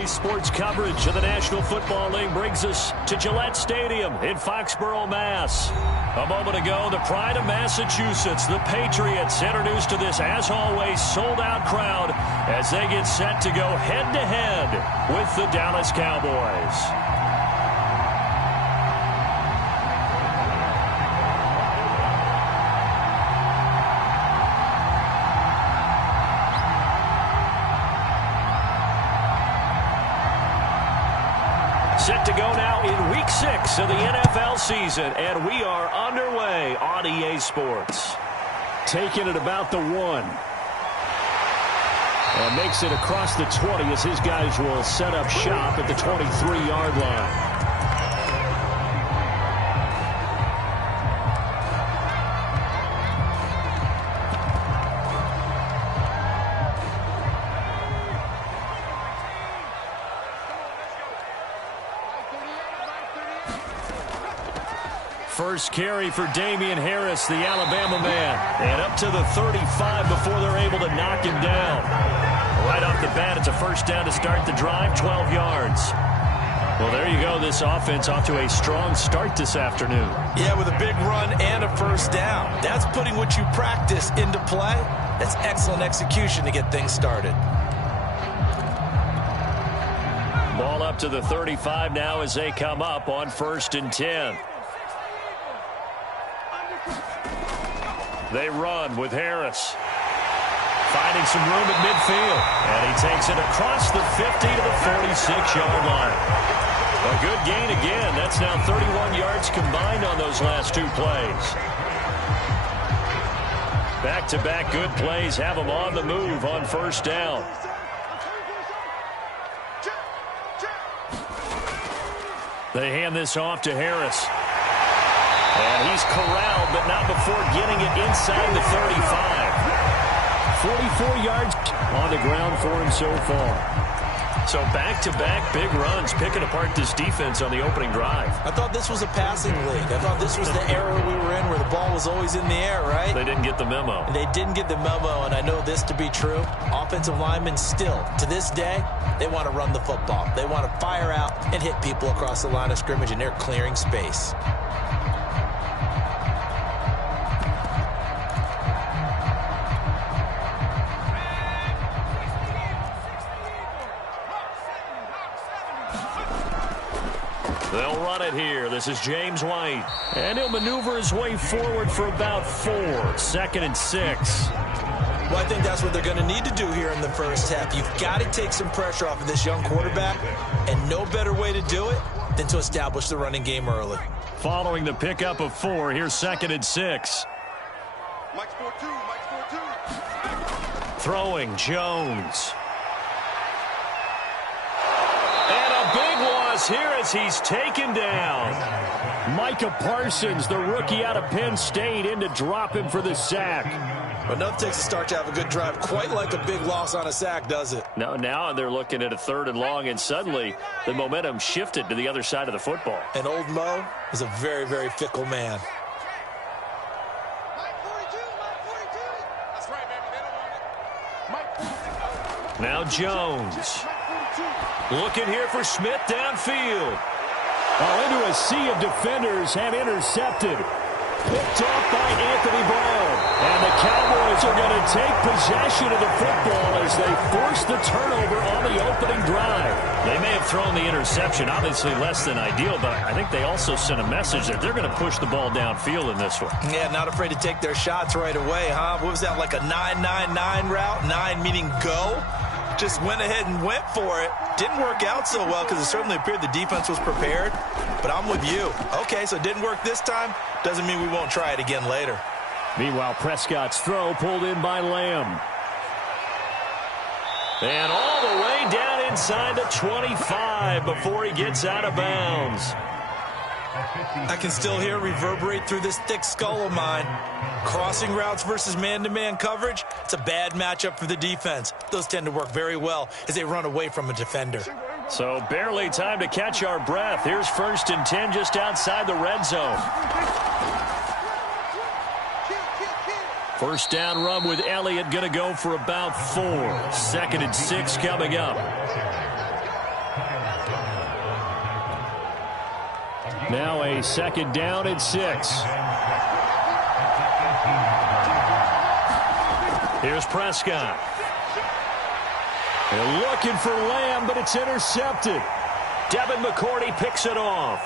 Today's sports coverage of the National Football League brings us to Gillette Stadium in Foxborough, Mass. A moment ago, the pride of Massachusetts, the Patriots, introduced to this, as always, sold-out crowd as they get set to go head-to-head with the Dallas Cowboys. Set to go now in Week 6 of the NFL season, and we are underway on EA Sports. Taking it about the 1. And makes it across the 20 as his guys will set up shop at the 23-yard line. First carry for Damian Harris, the Alabama man. And up to the 35 before they're able to knock him down. Right off the bat, it's a first down to start the drive, 12 yards. Well, there you go. This offense off to a strong start this afternoon. Yeah, with a big run and a first down. That's putting what you practice into play. That's excellent execution to get things started. Ball up to the 35 now as they come up on 1st and 10. They run with Harris. Finding some room at midfield. And he takes it across the 50 to the 46-yard line. A good gain again. That's now 31 yards combined on those last 2 plays. Back-to-back good plays have them on the move on first down. They hand this off to Harris. And he's corralled, but not before getting it inside the 35. 44 yards on the ground for him so far. So back-to-back big runs, picking apart this defense on the opening drive. I thought this was a passing league. I thought this was the era we were in where the ball was always in the air, right? They didn't get the memo. They didn't get the memo, and I know this to be true. Offensive linemen still, to this day, they want to run the football. They want to fire out and hit people across the line of scrimmage, and they're clearing space. They'll run it here. This is James White. And he'll maneuver his way forward for about 4. 2nd and 6. Well, I think that's what they're going to need to do here in the first half. You've got to take some pressure off of this young quarterback, and no better way to do it than to establish the running game early. Following the pickup of 4, here's 2nd and 6. Mike's 4-2, Mike's 4-2. Throwing Jones. And a big loss here as he's taken down. Micah Parsons, the rookie out of Penn State, in to drop him for the sack. Enough takes a start to have a good drive. Quite like a big loss on a sack, does it? No, now they're looking at a 3rd and long, and suddenly the momentum shifted to the other side of the football. And old Mo is a very, very fickle man. Now Jones. Looking here for Smith downfield. Oh, into a sea of defenders and intercepted. Picked off by Anthony Brown. And the Cowboys are going to take possession of the football as they force the turnover on the opening drive. They may have thrown the interception, obviously less than ideal, but I think they also sent a message that they're going to push the ball downfield in this one. Yeah, not afraid to take their shots right away, huh? What was that, like a 9-9-9 route? 9 meaning go? Just went ahead and went for it. Didn't work out so well because it certainly appeared the defense was prepared. But I'm with you. Okay, so it didn't work this time. Doesn't mean we won't try it again later. Meanwhile, Prescott's throw pulled in by Lamb. And all the way down inside the 25 before he gets out of bounds. I can still hear it reverberate through this thick skull of mine. Crossing routes versus man-to-man coverage, it's a bad matchup for the defense. Those tend to work very well as they run away from a defender. So barely time to catch our breath. Here's 1st and 10 just outside the red zone. First down run with Elliott going to go for about 4. 2nd and 6 coming up. Now a 2nd down and 6. Here's Prescott. They're looking for Lamb, but it's intercepted. Devin McCourty picks it off.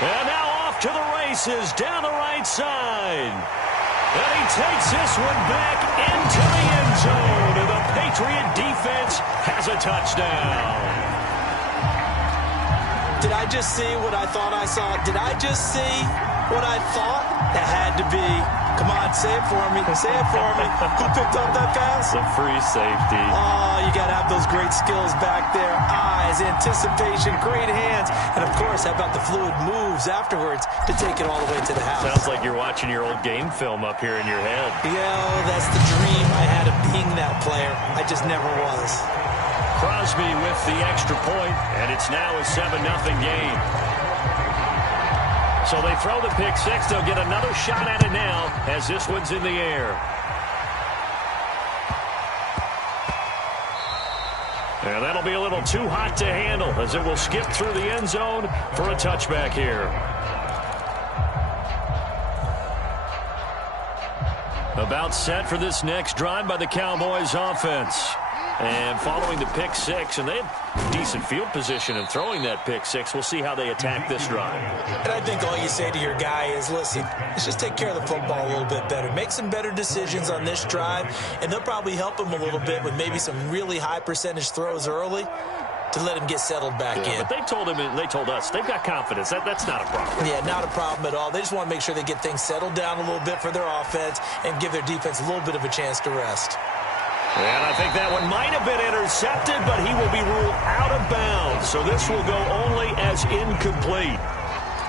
And now off to the races down the right side. And he takes this one back into the end zone. And the Patriot defense has a touchdown. Did I just see what I thought I saw? Did I just see what I thought? That had to be. Come on, say it for me. Say it for me. Who picked up that pass? The free safety. Oh, you got to have those great skills back there. Eyes, anticipation, great hands. And, of course, how about the fluid moves afterwards to take it all the way to the house? Sounds like you're watching your old game film up here in your head. Yeah, that's the dream I had of being that player. I just never was. Crosby with the extra point, and it's now a 7-0 game. So they throw the pick six. They'll get another shot at it now as this one's in the air. And that'll be a little too hot to handle as it will skip through the end zone for a touchback here. About set for this next drive by the Cowboys offense. And following the pick six, and they had decent field position in throwing that pick six. We'll see how they attack this drive. And I think all you say to your guy is, listen, let's just take care of the football a little bit better. Make some better decisions on this drive, and they'll probably help him a little bit with maybe some really high percentage throws early to let him get settled back in. But they told us, they've got confidence. That's not a problem. Yeah, not a problem at all. They just want to make sure they get things settled down a little bit for their offense and give their defense a little bit of a chance to rest. And I think that one might have been intercepted, but he will be ruled out of bounds. So this will go only as incomplete.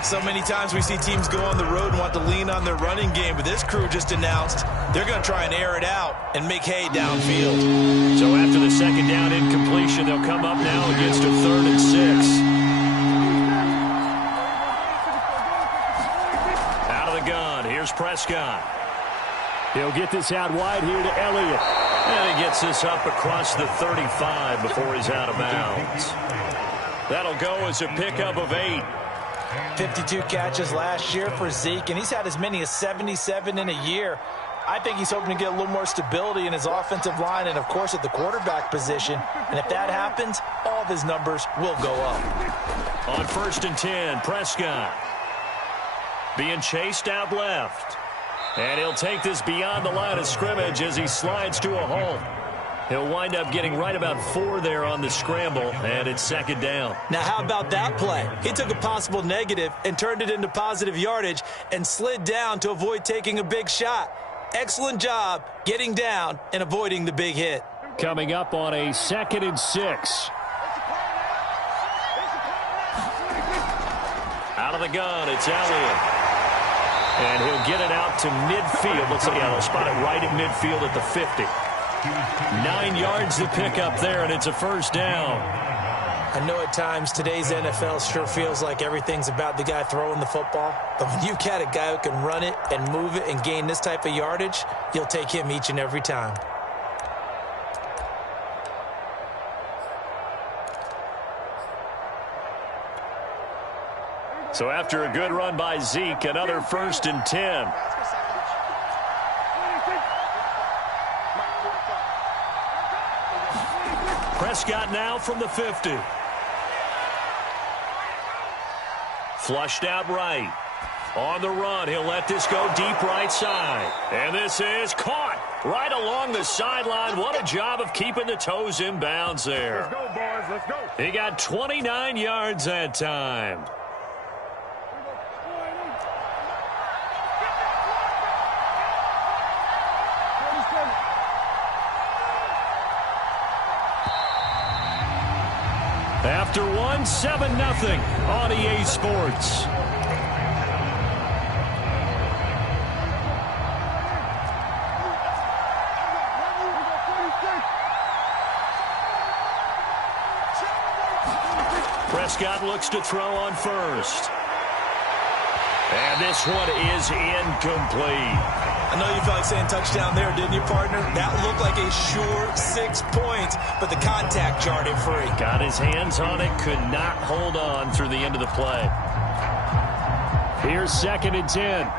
So many times we see teams go on the road and want to lean on their running game, but this crew just announced they're going to try and air it out and make hay downfield. So after the 2nd down incompletion, they'll come up now against a 3rd and 6. Out of the gun, here's Prescott. He'll get this out wide here to Elliott. And he gets this up across the 35 before he's out of bounds. That'll go as a pickup of 8. 52 catches last year for Zeke, and he's had as many as 77 in a year. I think he's hoping to get a little more stability in his offensive line and, of course, at the quarterback position. And if that happens, all of his numbers will go up. On 1st and 10, Prescott being chased out left. And he'll take this beyond the line of scrimmage as he slides to a halt. He'll wind up getting right about 4 there on the scramble, and it's 2nd down. Now, how about that play? He took a possible negative and turned it into positive yardage and slid down to avoid taking a big shot. Excellent job getting down and avoiding the big hit. Coming up on a 2nd and 6. Out of the gun, it's Elliott. And he'll get it out to midfield. Let's see, they'll spot it right at midfield at the 50. 9 yards to pick up there, and it's a 1st down. I know at times today's NFL sure feels like everything's about the guy throwing the football. But when you've got a guy who can run it and move it and gain this type of yardage, you'll take him each and every time. So after a good run by Zeke, another 1st and 10. Prescott now from the 50. Flushed out right. On the run, he'll let this go deep right side. And this is caught right along the sideline. What a job of keeping the toes in bounds there. Let's go, boys. Let's go. He got 29 yards that time. After one, 7-0 on EA Sports. Prescott looks to throw on 1st. And this one is incomplete. I know you felt like saying touchdown there, didn't you, partner? That looked like a sure 6 points, but the contact jarred him free. Got his hands on it, could not hold on through the end of the play. Here's 2nd and 10.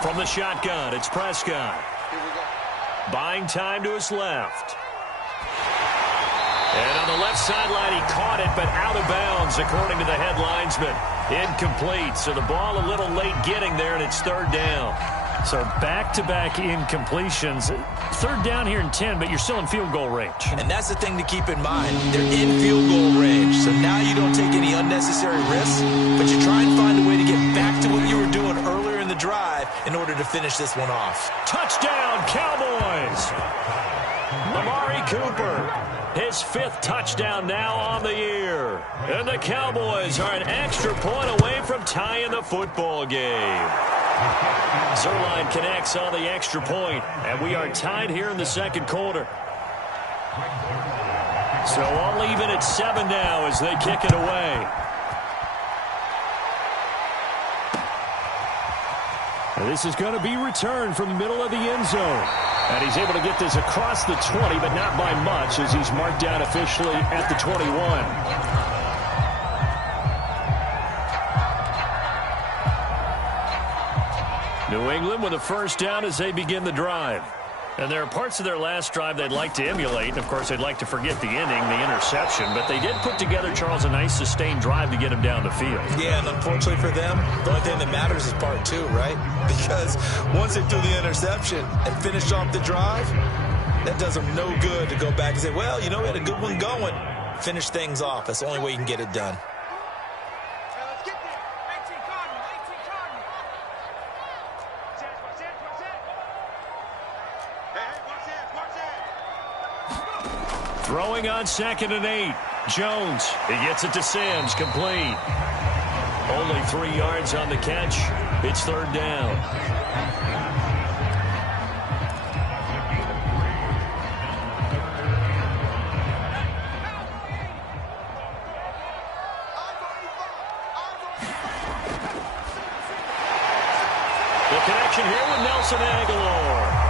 From the shotgun, it's Prescott. Buying time to his left. And on the left sideline, he caught it, but out of bounds, according to the head linesman. Incomplete, so the ball a little late getting there, and it's 3rd down. So back-to-back incompletions. 3rd down here in 10, but you're still in field goal range. And that's the thing to keep in mind. They're in field goal range, so now you don't take any unnecessary risks, but you try and find a way to get back to what you were doing earlier in the drive in order to finish this one off. Touchdown, Cowboys! Amari Cooper. His 5th touchdown now on the year. And the Cowboys are an extra point away from tying the football game. Zerline connects on the extra point, and we are tied here in the 2nd quarter. So all even at 7 now as they kick it away. And this is going to be returned from the middle of the end zone. And he's able to get this across the 20, but not by much, as he's marked down officially at the 21. New England with a 1st down as they begin the drive. And there are parts of their last drive they'd like to emulate. Of course, they'd like to forget the inning, the interception. But they did put together, Charles, a nice sustained drive to get him down the field. Yeah, and unfortunately for them, the only thing that matters is part 2, right? Because once they threw the interception and finished off the drive, that does them no good to go back and say, well, you know, we had a good one going. Finish things off. That's the only way you can get it done. Throwing on 2nd and 8. Jones. He gets it to Sims. Complete. Only 3 yards on the catch. It's 3rd down. The connection here with Nelson Aguilar.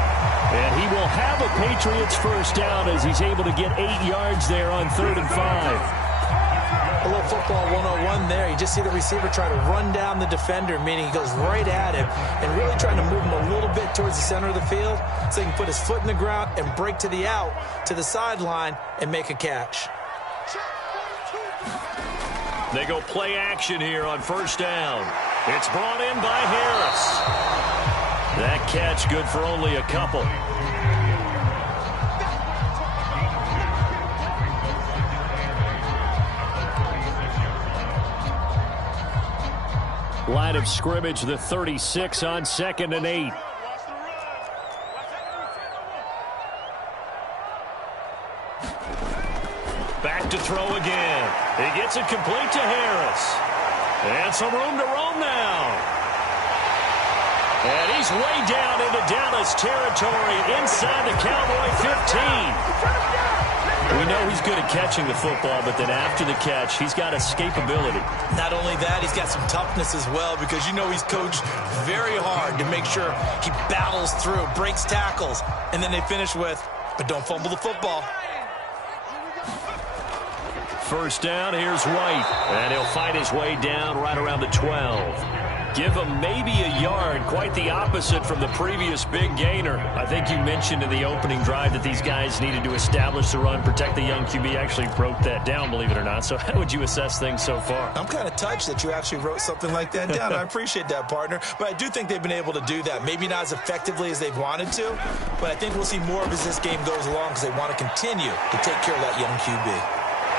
And he will have a Patriots 1st down as he's able to get 8 yards there on 3rd and 5. A little football 101 there. You just see the receiver try to run down the defender, meaning he goes right at him and really trying to move him a little bit towards the center of the field so he can put his foot in the ground and break to the out, to the sideline, and make a catch. They go play action here on 1st down. It's brought in by Harris. That catch good for only a couple. Line of scrimmage, the 36 on 2nd and 8. Back to throw again. He gets it complete to Harris. And some room to roam now. And he's way down into Dallas territory inside the Cowboy 15. We know he's good at catching the football, but then after the catch, he's got escapability. Not only that, he's got some toughness as well, because you know he's coached very hard to make sure he battles through, breaks tackles, and then they finish with, but don't fumble the football. 1st down, here's White. And he'll fight his way down right around the 12. Give him maybe a yard, quite the opposite from the previous big gainer. I think you mentioned in the opening drive that these guys needed to establish the run, protect the young QB. Actually broke that down, believe it or not. So how would you assess things so far? I'm kind of touched that you actually wrote something like that down. I appreciate that, partner. But I do think they've been able to do that. Maybe not as effectively as they've wanted to, but I think we'll see more of as this game goes along because they want to continue to take care of that young QB.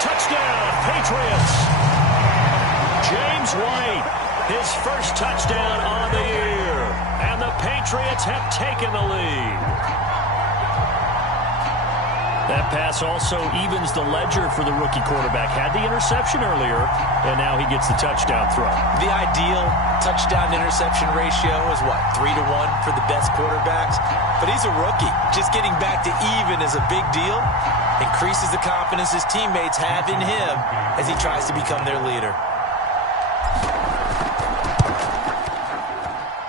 Touchdown, Patriots! James White. His 1st touchdown on the year. And the Patriots have taken the lead. That pass also evens the ledger for the rookie quarterback. Had the interception earlier, and now he gets the touchdown throw. The ideal touchdown-interception ratio is, what, 3-1 for the best quarterbacks? But he's a rookie. Just getting back to even is a big deal. Increases the confidence his teammates have in him as he tries to become their leader.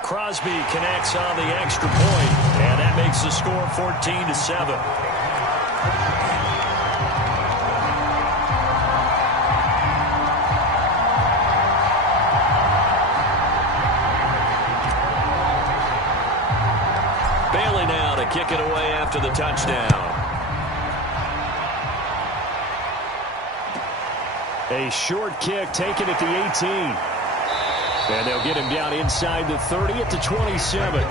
Crosby connects on the extra point, and that makes the score 14-7. Bailey now to kick it away after the touchdown. A short kick taken at the 18. And they'll get him down inside the 30 at the 27.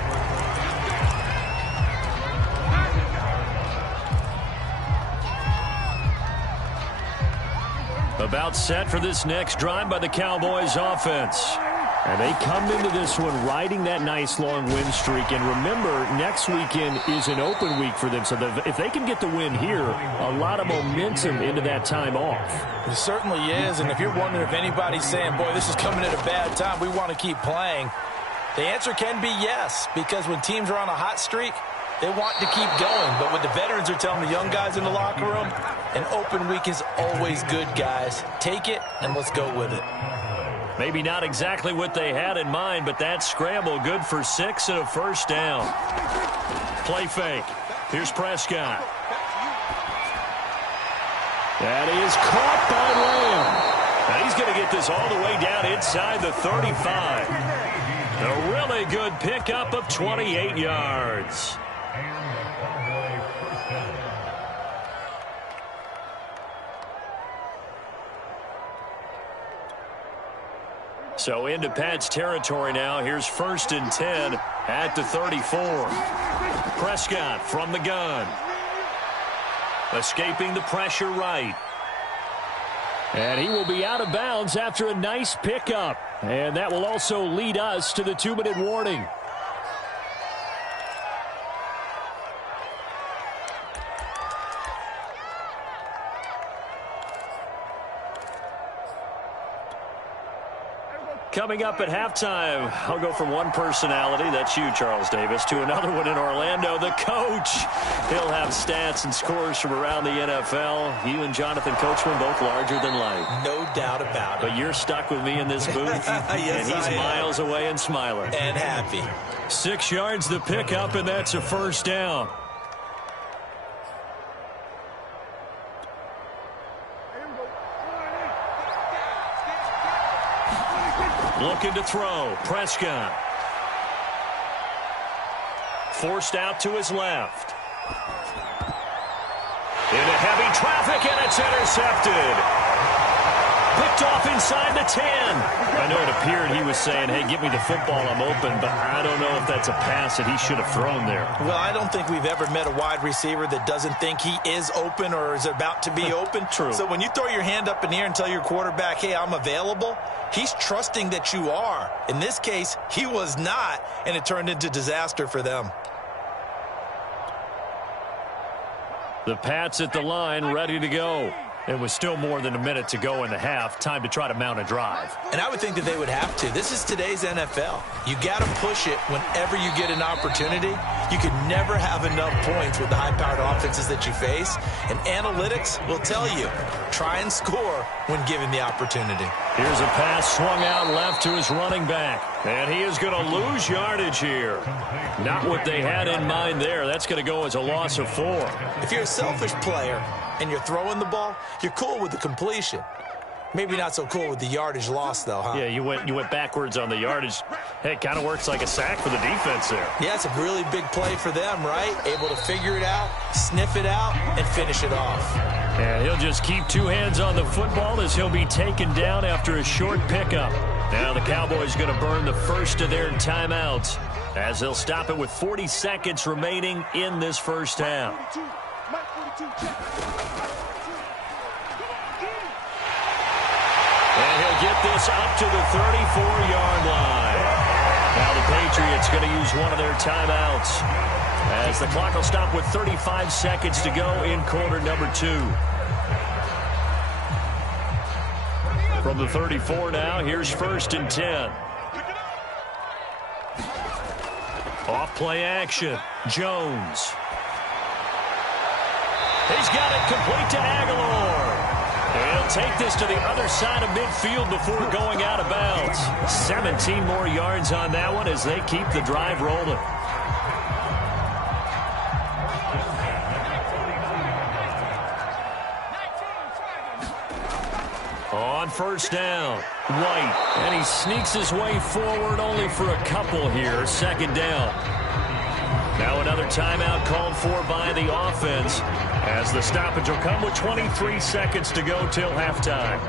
About set for this next drive by the Cowboys offense. And they come into this one riding that nice long win streak. And remember, next weekend is an open week for them. So if they can get the win here, a lot of momentum into that time off. It certainly is. And if you're wondering if anybody's saying, boy, this is coming at a bad time, we want to keep playing, the answer can be yes. Because when teams are on a hot streak, they want to keep going. But what the veterans are telling the young guys in the locker room, an open week is always good, guys. Take it and let's go with it. Maybe not exactly what they had in mind, but that scramble good for 6 and a first down. Play fake. Here's Prescott. That is caught by Lamb. Now he's going to get this all the way down inside the 35. A really good pickup of 28 yards. So into Pat's territory now. Here's 1st and 10 at the 34. Prescott from the gun. Escaping the pressure right. And he will be out of bounds after a nice pickup. And that will also lead us to the 2-minute warning. Coming up at halftime, I'll go from one personality, that's you, Charles Davis, to another one in Orlando, the coach. He'll have stats and scores from around the NFL. You and Jonathan Coachman both larger than life. No doubt about it. But you're stuck with me in this booth, yes, and he's miles away and smiling. And happy. 6 yards the pickup, and that's a first down. Looking to throw. Prescott. Forced out to his left. Into heavy traffic, and it's intercepted. Picked off inside the 10. I know it appeared he was saying, hey, give me the football, I'm open, but I don't know if that's a pass that he should have thrown there. Well, I don't think we've ever met a wide receiver that doesn't think he is open or is about to be open. True. So when you throw your hand up in the air and tell your quarterback, hey, I'm available, he's trusting that you are. In this case, he was not, and it turned into disaster for them. The Pats at the line, ready to go. It was still more than a minute to go in the half. Time to try to mount a drive. And I would think that they would have to. This is today's NFL. You got to push it whenever you get an opportunity. You could never have enough points with the high-powered offenses that you face. And analytics will tell you, try and score when given the opportunity. Here's a pass swung out left to his running back. And he is going to lose yardage here. Not what they had in mind there. That's going to go as a loss of 4. If you're a selfish player and you're throwing the ball, you're cool with the completion. Maybe not so cool with the yardage loss, though, huh? Yeah, you went backwards on the yardage. Hey, it kind of works like a sack for the defense there. Yeah, it's a really big play for them, right? Able to figure it out, sniff it out, and finish it off. And he'll just keep 2 hands on the football as he'll be taken down after a short pickup. Now the Cowboys going to burn the first of their timeouts as they'll stop it with 40 seconds remaining in this first half. And he'll get this up to the 34-yard line. Now the Patriots going to use one of their timeouts. as the clock will stop with 35 seconds to go in quarter number 2. From the 34 now, here's 1st and 10. Off play action. Jones. He's got it complete to Aguilar. He'll take this to the other side of midfield before going out of bounds. 17 more yards on that one as they keep the drive rolling. On 1st down, White, and he sneaks his way forward only for a couple here. 2nd down. Now another timeout called for by the offense as the stoppage will come with 23 seconds to go till halftime.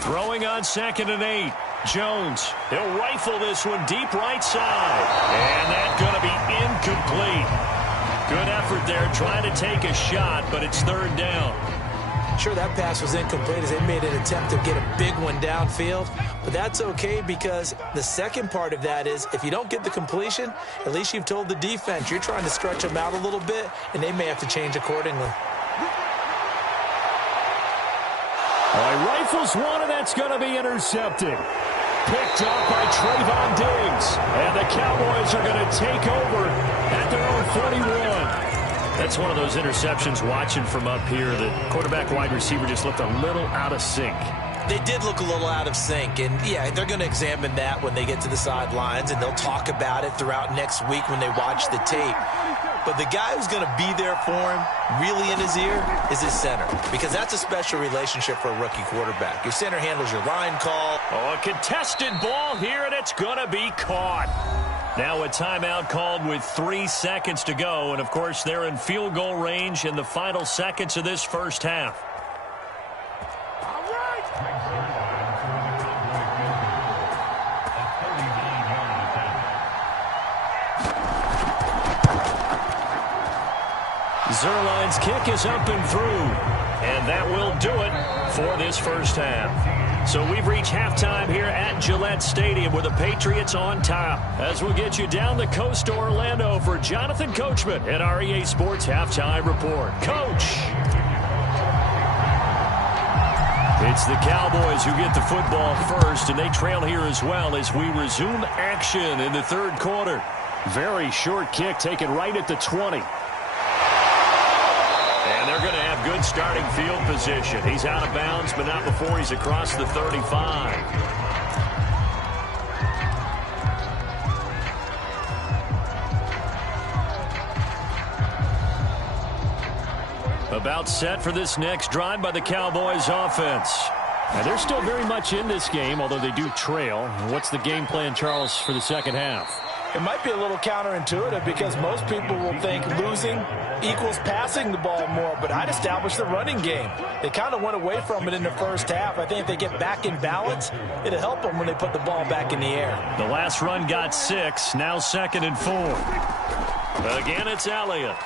Throwing on 2nd and 8. Jones, he'll rifle this one deep right side. And that's going to be incomplete. Good effort there trying to take a shot, but it's 3rd down. Sure, that pass was incomplete as they made an attempt to get a big one downfield. But that's okay because the second part of that is if you don't get the completion, at least you've told the defense you're trying to stretch them out a little bit, and they may have to change accordingly. Rifles one, and that's going to be intercepted. Picked up by Trayvon Diggs. And the Cowboys are going to take over at their own 41. That's one of those interceptions watching from up here. The quarterback wide receiver just looked a little out of sync. They did look a little out of sync, and yeah, they're going to examine that when they get to the sidelines, and they'll talk about it throughout next week when they watch the tape. But the guy who's going to be there for him, really in his ear, is his center, because that's a special relationship for a rookie quarterback. Your center handles your line call. Oh, a contested ball here, and it's going to be caught. Now a timeout called with 3 seconds to go, and of course they're in field goal range in the final seconds of this first half. Zerline's kick is up and through, and that will do it for this first half. So we've reached halftime here at Gillette Stadium with the Patriots on top. As we'll get you down the coast to Orlando for Jonathan Coachman at our EA Sports Halftime Report. Coach! It's the Cowboys who get the football first, and they trail here as well as we resume action in the 3rd quarter. Very short kick taken right at the 20. And they're going to have good starting field position. He's out of bounds, but not before he's across the 35. About set for this next drive by the Cowboys offense. Now, they're still very much in this game, although they do trail. What's the game plan, Charles, for the second half? It might be a little counterintuitive because most people will think losing equals passing the ball more, but I'd establish the running game. They kind of went away from it in the first half. I think if they get back in balance, it'll help them when they put the ball back in the air. The last run got 6, now 2nd and 4. Again, it's Elliott.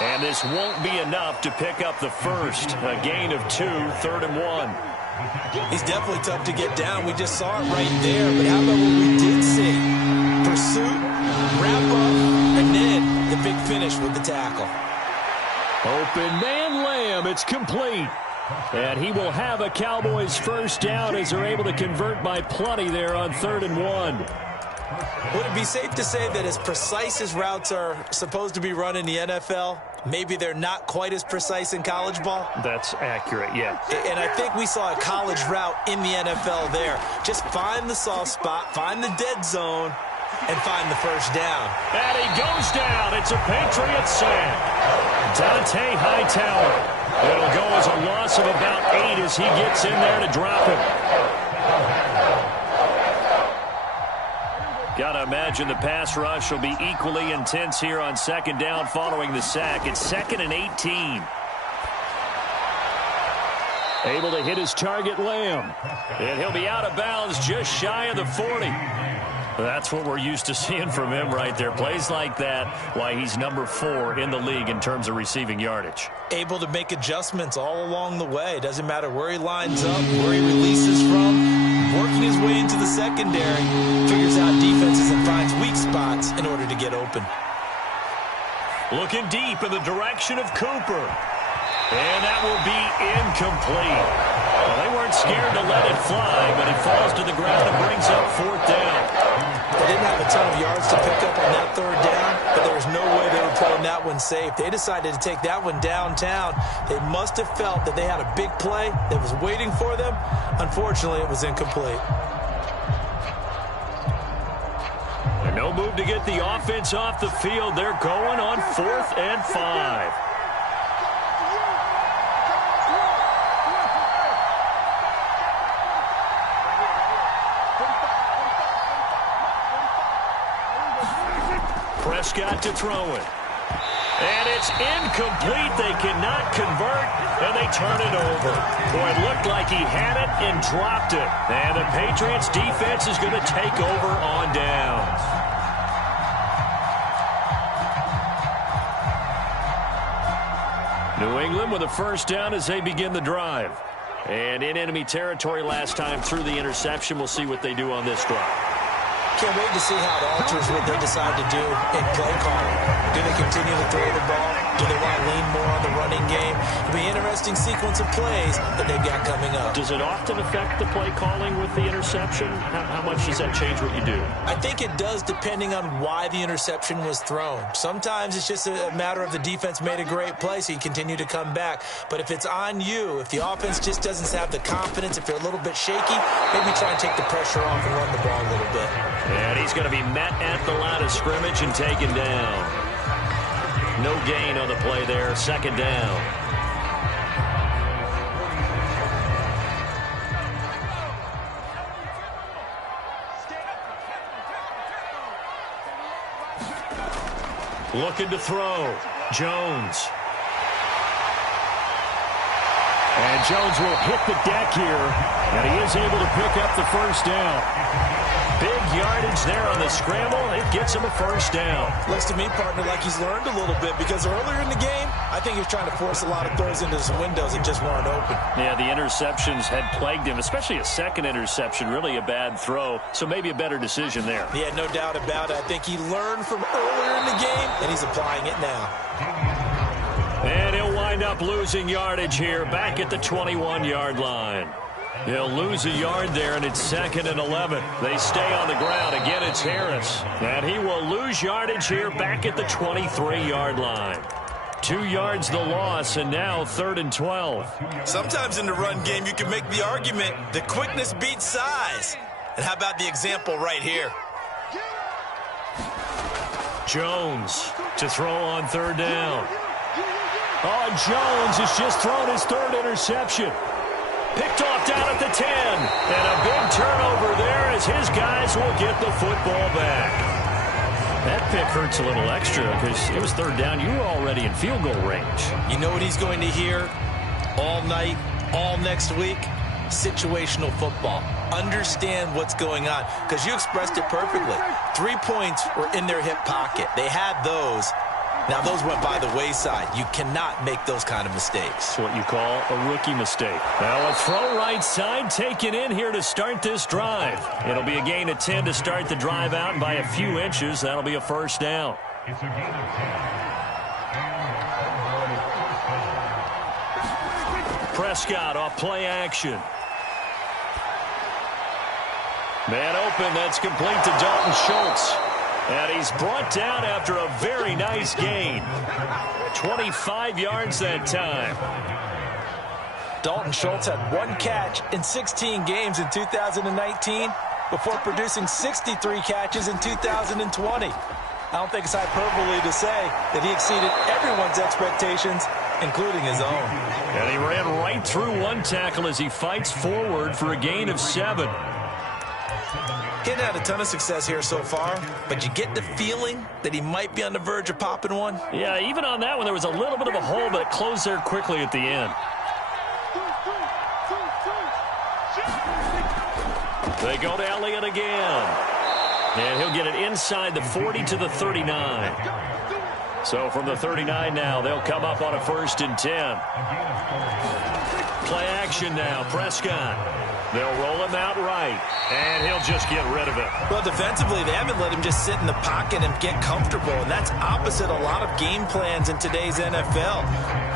And this won't be enough to pick up the first. A gain of 2, 3rd and 1. He's definitely tough to get down. We just saw it right there. But how about what we did see? Pursuit, wrap up, and then the big finish with the tackle. Open man Lamb. It's complete. And he will have a Cowboys first down as they're able to convert by plenty there on 3rd and 1. Would it be safe to say that as precise as routes are supposed to be run in the NFL, maybe they're not quite as precise in college ball? That's accurate, yeah. And I think we saw a college route in the NFL there. Just find the soft spot, find the dead zone, and find the first down. And he goes down. It's a Patriot sack. Dante Hightower. It'll go as a loss of about 8 as he gets in there to drop it. Got to imagine the pass rush will be equally intense here on 2nd down following the sack. It's 2nd and 18. Able to hit his target, Lamb. And he'll be out of bounds just shy of the 40. That's what we're used to seeing from him right there. Plays like that, why he's number 4 in the league in terms of receiving yardage. Able to make adjustments all along the way. Doesn't matter where he lines up, where he releases from. Working his way into the secondary, figures out defenses and finds weak spots in order to get open. Looking deep in the direction of Cooper. And that will be incomplete. Well, they weren't scared to let it fly, but it falls to the ground and brings up 4th down. They didn't have a ton of yards to pick up on that 3rd down, but there was no way they were playing that one safe. They decided to take that one downtown. They must have felt that they had a big play that was waiting for them. Unfortunately, it was incomplete. And no move to get the offense off the field. They're going on 4th and 5. Prescott to throw it. And it's incomplete. They cannot convert, and they turn it over. Boy, it looked like he had it and dropped it. And the Patriots defense is going to take over on downs. New England with a 1st down as they begin the drive. And in enemy territory last time through the interception. We'll see what they do on this drive. Can't wait to see how it alters what they decide to do in play calling. Do they continue to throw the ball? Do they want to lean more on the running game? It'll be an interesting sequence of plays that they've got coming up. Does it often affect the play calling with the interception? How much does that change what you do? I think it does depending on why the interception was thrown. Sometimes it's just a matter of the defense made a great play, so you continue to come back. But if it's on you, if the offense just doesn't have the confidence, if they're a little bit shaky, maybe try and take the pressure off and run the ball a little bit. And he's going to be met at the line of scrimmage and taken down. No gain on the play there. 2nd down. Looking to throw. Jones. And Jones will hit the deck here. And he is able to pick up the 1st down. Big yardage there on the scramble. It gets him a 1st down. Looks to me, partner, like he's learned a little bit because earlier in the game, I think he was trying to force a lot of throws into some windows that just weren't open. Yeah, the interceptions had plagued him, especially a 2nd interception, really a bad throw. So maybe a better decision there. Yeah, no doubt about it. I think he learned from earlier in the game, and he's applying it now. And he'll wind up losing yardage here back at the 21-yard line. He'll lose a yard there, and it's 2nd and 11. They stay on the ground. Again, it's Harris. And he will lose yardage here back at the 23-yard line. 2 yards the loss, and now 3rd and 12. Sometimes in the run game, you can make the argument that quickness beats size. And how about the example right here? Jones to throw on 3rd down. Oh, Jones has just thrown his 3rd interception. Picked off down at the 10. And a big turnover there as his guys will get the football back. That pick hurts a little extra because it was 3rd down. You were already in field goal range. You know what he's going to hear all night, all next week? Situational football. Understand what's going on because you expressed it perfectly. 3 points were in their hip pocket. They had those. Now, those went by the wayside. You cannot make those kind of mistakes. That's what you call a rookie mistake. Now, a throw right side taken in here to start this drive. It'll be a gain of 10 to start the drive out, and by a few inches, that'll be a 1st down. It's a gain of 10. Prescott off play action. Man open, that's complete to Dalton Schultz. And he's brought down after a very nice gain. 25 yards that time. Dalton Schultz had 1 catch in 16 games in 2019 before producing 63 catches in 2020. I don't think it's hyperbole to say that he exceeded everyone's expectations, including his own. And he ran right through 1 tackle as he fights forward for a gain of 7. He hadn't had a ton of success here so far, but you get the feeling that he might be on the verge of popping one. Yeah, even on that one, there was a little bit of a hole, but it closed there quickly at the end. They go to Elliott again. And he'll get it inside the 40 to the 39. So from the 39 now, they'll come up on a 1st and 10. Play action now, Prescott. They'll roll him out right, and he'll just get rid of it. Well, defensively, they haven't let him just sit in the pocket and get comfortable, and that's opposite a lot of game plans in today's NFL.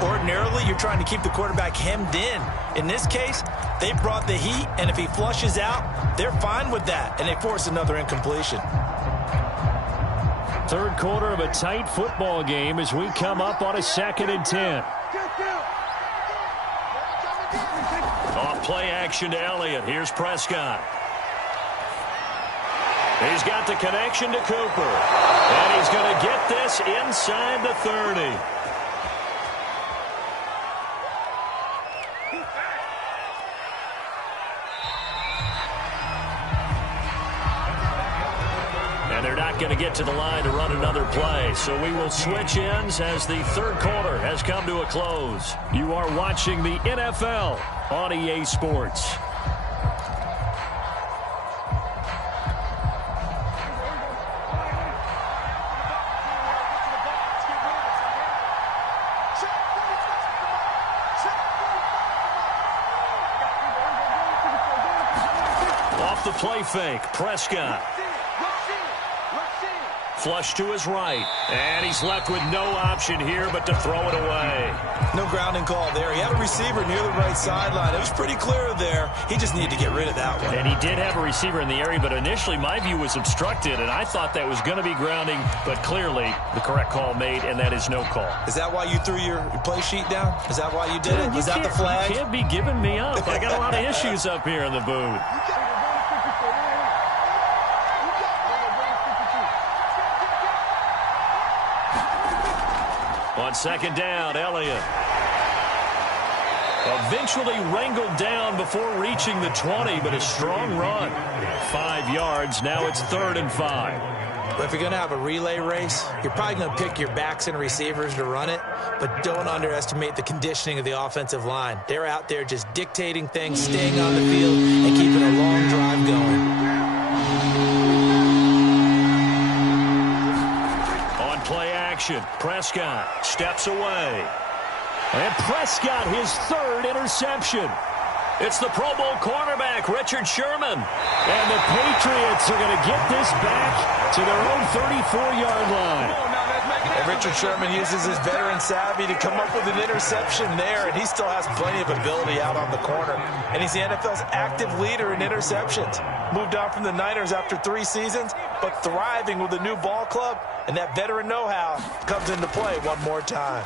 Ordinarily, you're trying to keep the quarterback hemmed in. In this case, they brought the heat, and if he flushes out, they're fine with that, and they force another incompletion. Third quarter of a tight football game as we come up on a 2nd and 10. Off play action to Elliott. Here's Prescott. He's got the connection to Cooper. And he's going to get this inside the 30. And they're not going to get to the line to run another play. So we will switch ends as the third quarter has come to a close. You are watching the NFL on EA Sports. Off the play fake, Prescott. Flush to his right. And he's left with no option here but to throw it away. No grounding call there. He had a receiver near the right sideline. It was pretty clear there. He just needed to get rid of that one. And he did have a receiver in the area, but initially my view was obstructed, and I thought that was going to be grounding, but clearly the correct call made, and that is no call. Is that why you threw your play sheet down? Is that why you did it? Was that the flag? You can't be giving me up. I got a lot of issues up here in the booth. On 2nd down, Elliott. Eventually wrangled down before reaching the 20, but a strong run. 5 yards. Now it's 3rd and 5. But if you're going to have a relay race, you're probably going to pick your backs and receivers to run it, but don't underestimate the conditioning of the offensive line. They're out there just dictating things, staying on the field, and keeping a long drive going. Prescott steps away. And Prescott, his 3rd interception. It's the Pro Bowl cornerback, Richard Sherman. And the Patriots are going to get this back to their own 34-yard line. And Richard Sherman uses his veteran savvy to come up with an interception there, and he still has plenty of ability out on the corner. And he's the NFL's active leader in interceptions. Moved on from the Niners after 3 seasons, but thriving with a new ball club, and that veteran know-how comes into play one more time.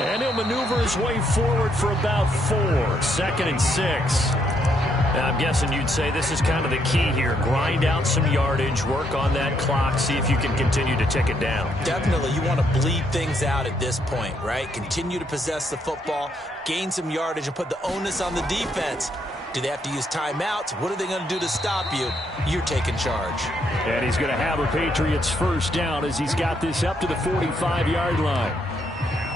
And he'll maneuver his way forward for about 4. 2nd and 6. Now, I'm guessing you'd say this is kind of the key here. Grind out some yardage, work on that clock, see if you can continue to tick it down. Definitely. You want to bleed things out at this point, right? Continue to possess the football, gain some yardage, and put the onus on the defense. Do they have to use timeouts? What are they going to do to stop you? You're taking charge. And he's going to have a Patriots 1st down as he's got this up to the 45-yard line.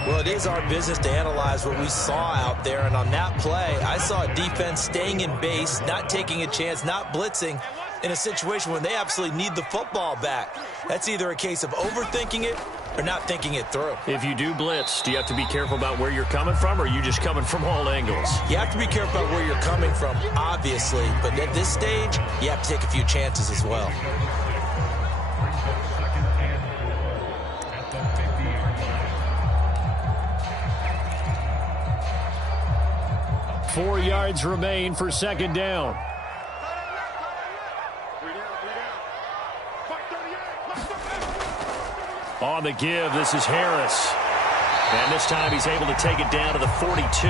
Well, it is our business to analyze what we saw out there, and on that play, I saw a defense staying in base, not taking a chance, not blitzing, in a situation when they absolutely need the football back. That's either a case of overthinking it or not thinking it through. If you do blitz, do you have to be careful about where you're coming from, or are you just coming from all angles? You have to be careful about where you're coming from, obviously, but at this stage, you have to take a few chances as well. Four yards remain for 2nd down. On the give, this is Harris. And this time he's able to take it down to the 42.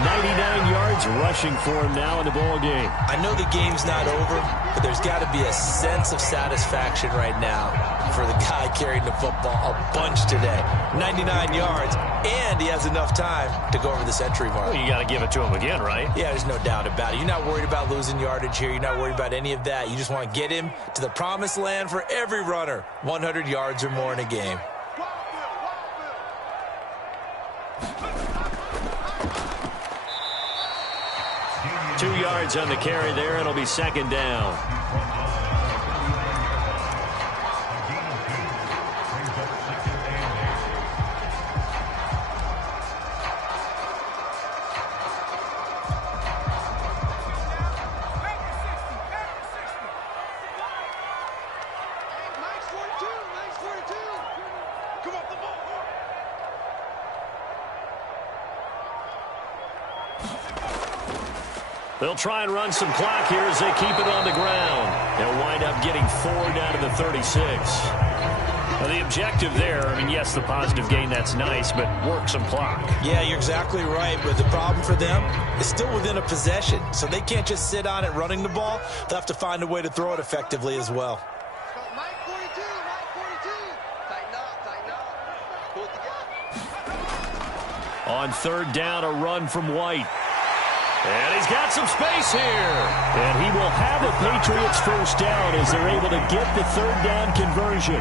99 yards rushing for him now in the ball game. I know the game's not over, but there's got to be a sense of satisfaction right now for the guy carrying the football a bunch today. 99 yards, and he has enough time to go over the century mark. Well, you got to give it to him again, right? Yeah, there's no doubt about it. You're not worried about losing yardage here. You're not worried about any of that. You just want to get him to the promised land for every runner. 100 yards or more in a game. Two yards on the carry there. It'll be 2nd down. They'll try and run some clock here as they keep it on the ground. They'll wind up getting 4 down to the 36. Well, the objective there, I mean, yes, the positive gain, that's nice, but work some clock. Yeah, you're exactly right, but the problem for them is still within a possession, so they can't just sit on it running the ball. They'll have to find a way to throw it effectively as well. On 3rd down, a run from White. And he's got some space here. And he will have the Patriots first down as they're able to get the 3rd down conversion.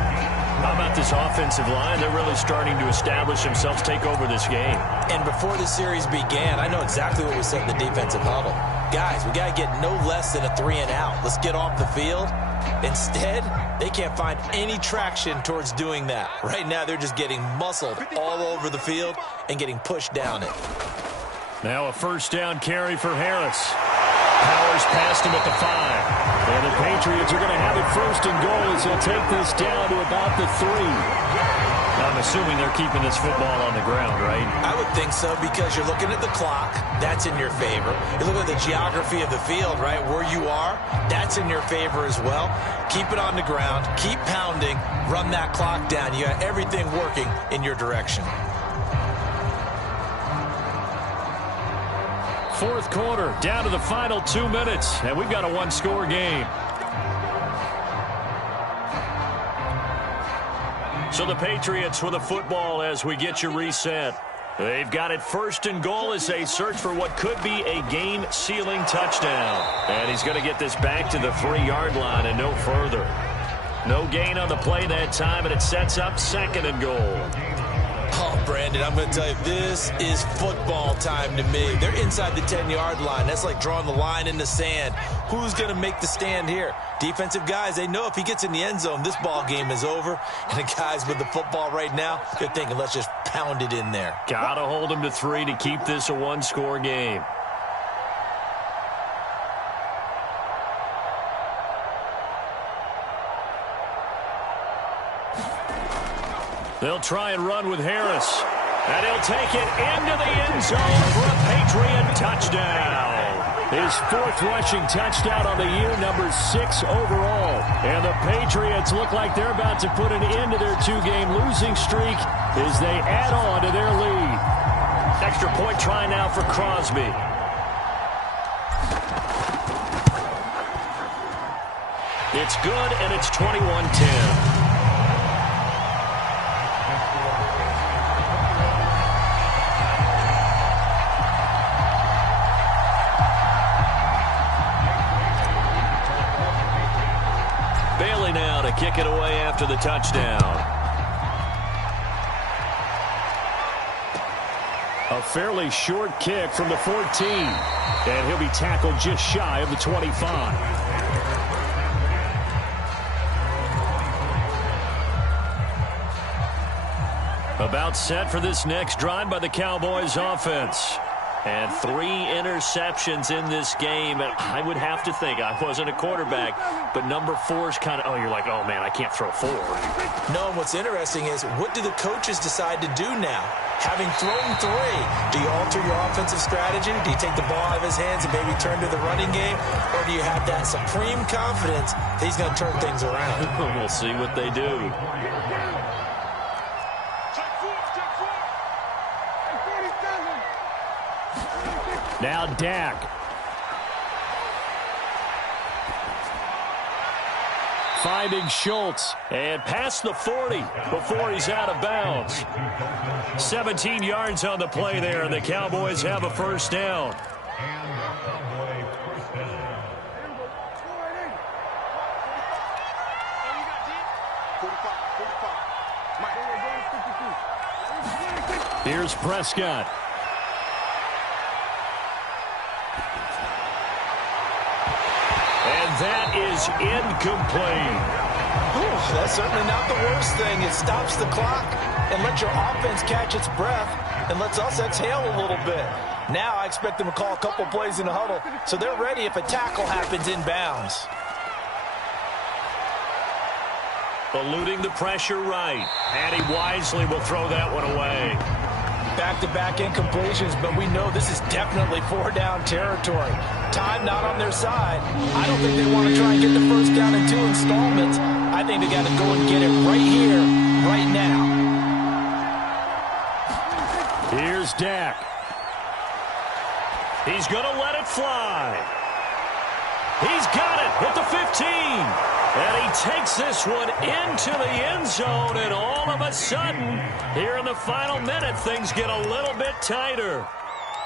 How about this offensive line? They're really starting to establish themselves, take over this game. And before the series began, I know exactly what we said in the defensive huddle. Guys, we got to get no less than a 3-and-out. Let's get off the field. Instead, they can't find any traction towards doing that. Right now, they're just getting muscled all over the field and getting pushed down it. Now a 1st down carry for Harris. Powers passed him at the 5. And the Patriots are going to have it 1st and goal as they'll take this down to about the 3. I'm assuming they're keeping this football on the ground, right? I would think so, because you're looking at the clock. That's in your favor. You're looking at the geography of the field, right? Where you are, that's in your favor as well. Keep it on the ground. Keep pounding. Run that clock down. You got everything working in your direction. 4th quarter, down to the final 2 minutes, and we've got a 1-score game. So the Patriots with the football as we get you reset. They've got it 1st and goal as they search for what could be a game-sealing touchdown. And he's going to get this back to the 3-yard line and no further. No gain on the play that time, and it sets up 2nd and goal. Oh, Brandon, I'm going to tell you, this is football time to me. They're inside the 10-yard line. That's like drawing the line in the sand. Who's going to make the stand here? Defensive guys, they know if he gets in the end zone, this ball game is over. And the guys with the football right now, they're thinking, let's just pound it in there. Got to hold him to 3 to keep this a 1-score game. They'll try and run with Harris. And he'll take it into the end zone for a Patriot touchdown. His 4th rushing touchdown on the year, number 6 overall. And the Patriots look like they're about to put an end to their 2-game losing streak as they add on to their lead. Extra point try now for Crosby. It's good, and it's 21-10. Now to kick it away after the touchdown. A fairly short kick from the 14. And he'll be tackled just shy of the 25. About set for this next drive by the Cowboys offense. And 3 interceptions in this game. And I would have to think, I wasn't a quarterback, but number 4 is kind of, you're like, oh, man, I can't throw 4. No, and what's interesting is, what do the coaches decide to do now? Having thrown 3, do you alter your offensive strategy? Do you take the ball out of his hands and maybe turn to the running game? Or do you have that supreme confidence that he's going to turn things around? We'll see what they do. Now Dak. Finding Schultz. And past the 40 before he's out of bounds. 17 yards on the play there, and the Cowboys have a 1st down. Here's Prescott. And that is incomplete. Ooh, that's certainly not the worst thing. It stops the clock and lets your offense catch its breath and lets us exhale a little bit. Now I expect them to call a couple plays in the huddle so they're ready if a tackle happens inbounds. Eluding the pressure right. And he wisely will throw that one away. back-to-back incompletions, but we know this is definitely four-down territory. Time not on their side. I don't think they want to try and get the first down in 2 installments. I think they got to go and get it right here, right now. Here's Dak. He's going to let it fly. He's got it at the 15. And he takes this one into the end zone, and all of a sudden, here in the final minute, things get a little bit tighter.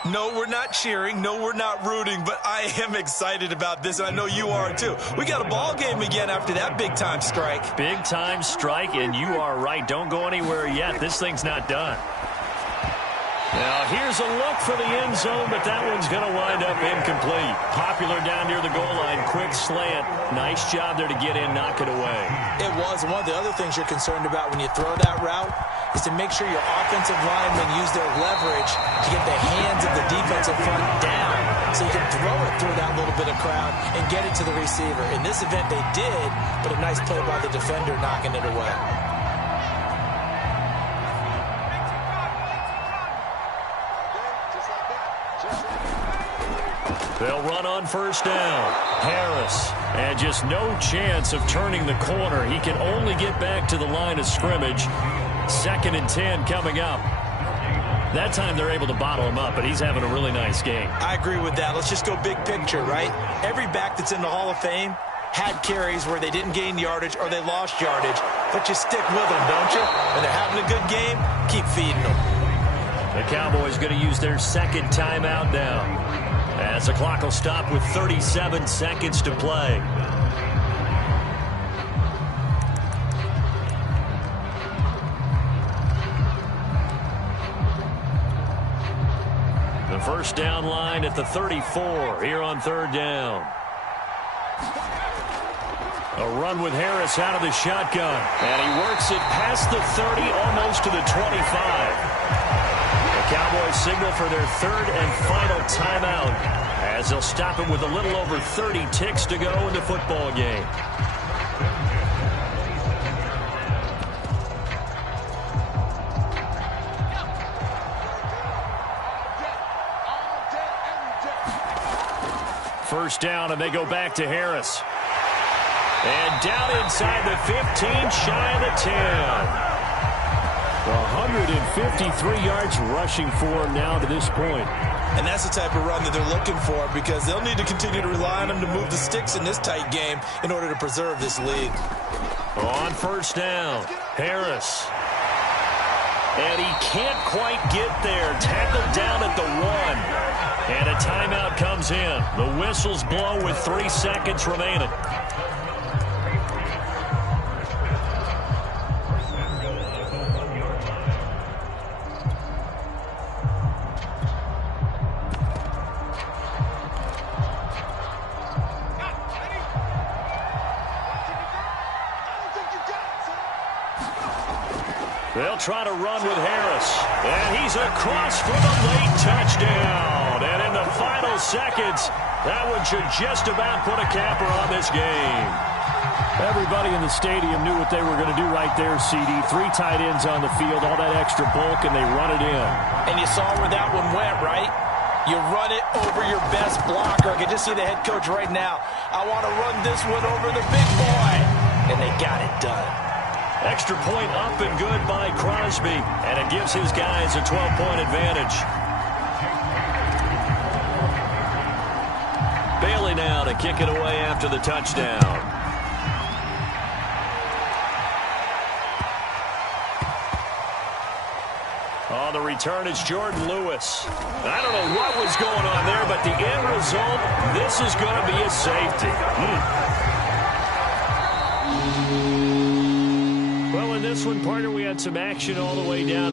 No, we're not cheering. No, we're not rooting, but I am excited about this, and I know you are too. We got a ball game again after that big-time strike. Big-time strike, and you are right. Don't go anywhere yet. This thing's not done. Now, here's a look for the end zone, but that one's going to wind up incomplete. Popular down near the goal line. Quick slant. Nice job there to get in, knock it away. It was. One of the other things you're concerned about when you throw that route is to make sure your offensive linemen use their leverage to get the hands of the defensive front down so you can throw it through that little bit of crowd and get it to the receiver. In this event, they did, but a nice play by the defender knocking it away. They'll run on first down. Harris. And just no chance of turning the corner. He can only get back to the line of scrimmage. 2nd and 10 coming up. That time they're able to bottle him up, but he's having a really nice game. I agree with that. Let's just go big picture, right? Every back that's in the Hall of Fame had carries where they didn't gain yardage or they lost yardage. But you stick with them, don't you? When they're having a good game, keep feeding them. The Cowboys going to use their 2nd timeout now, as the clock will stop with 37 seconds to play. The first down line at the 34 here on 3rd down. A run with Harris out of the shotgun. And he works it past the 30, almost to the 25. The Cowboys signal for their 3rd and final timeout, as they'll stop it with a little over 30 ticks to go in the football game. First down, and they go back to Harris. And down inside the 15, shy of the 10. 153 yards rushing for him now to this point. And that's the type of run that they're looking for, because they'll need to continue to rely on him to move the sticks in this tight game in order to preserve this lead. On first down, Harris. And he can't quite get there. Tackled down at the 1. And a timeout comes in. The whistles blow with 3 seconds remaining. They'll try to run with Harris. And he's across for the late touchdown. And in the final seconds, that one should just about put a capper on this game. Everybody in the stadium knew what they were going to do right there, CD. 3 tight ends on the field, all that extra bulk, and they run it in. And you saw where that one went, right? You run it over your best blocker. I can just see the head coach right now. I want to run this one over the big boy. And they got it done. Extra point up and good by Crosby, and it gives his guys a 12-point advantage. Bailey now to kick it away after the touchdown. On the return, it's Jordan Lewis. I don't know what was going on there, but the end result, this is going to be a safety. Well, in this one, partner, we had some action all the way down.